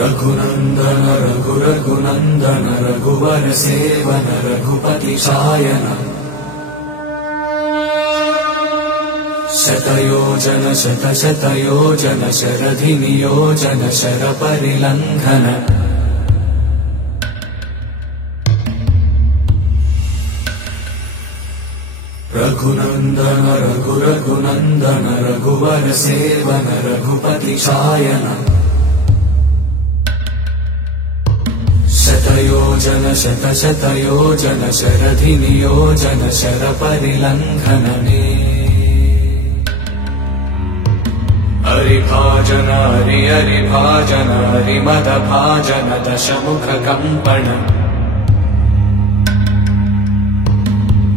रघुनंदन रघुरघुनंदन रघुवर seven Raghupati Shayan शतयोजन शतशतयोजन शरधि नियोजन शरपरिलंघन रघुनंदन रघुरघुनंदन रघुवर seven Raghupati Shayan शतयोजन शतशतयोजन शरधि नियोजन शरपरिलंघन हरिभाजन हरिभाजन हरिमदभाजन दशमुख कंपन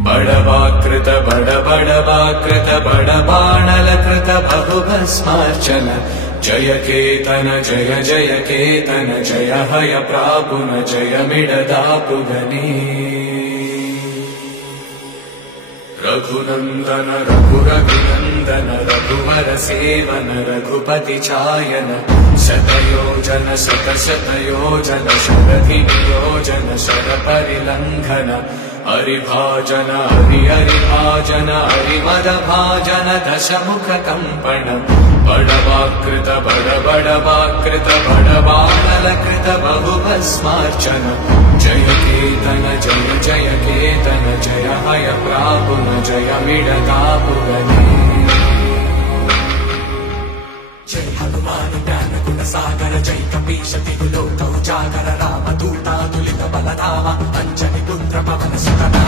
बड़वाकृत बड़वाकृत बड़बाणलकृत बहुभस्मार्चन जय केतन जय जय केतन जय हय प्रापुन जय मिडदापुगनी रघुनंदन रघुरघुनंदन रघुवर सेवन रघुपति चायन शतयोजन शतशतयोजन शरधि नियोजन शरपरिलंघन हरिभाजन हरिभाजन हरिमदभाजन दशमुख कंपन बड़वाकृत बड़बाणलकृत बहुभस्मार्चन जय केतन जय केतन जय हय प्रापुन जय मिडदापुगनी जय हनुमान ज्ञान गुण सागर जय कपीश तिहुलोक उजागर रामदूतातुलित बलधामा अंजनी पुत्र पवन सुत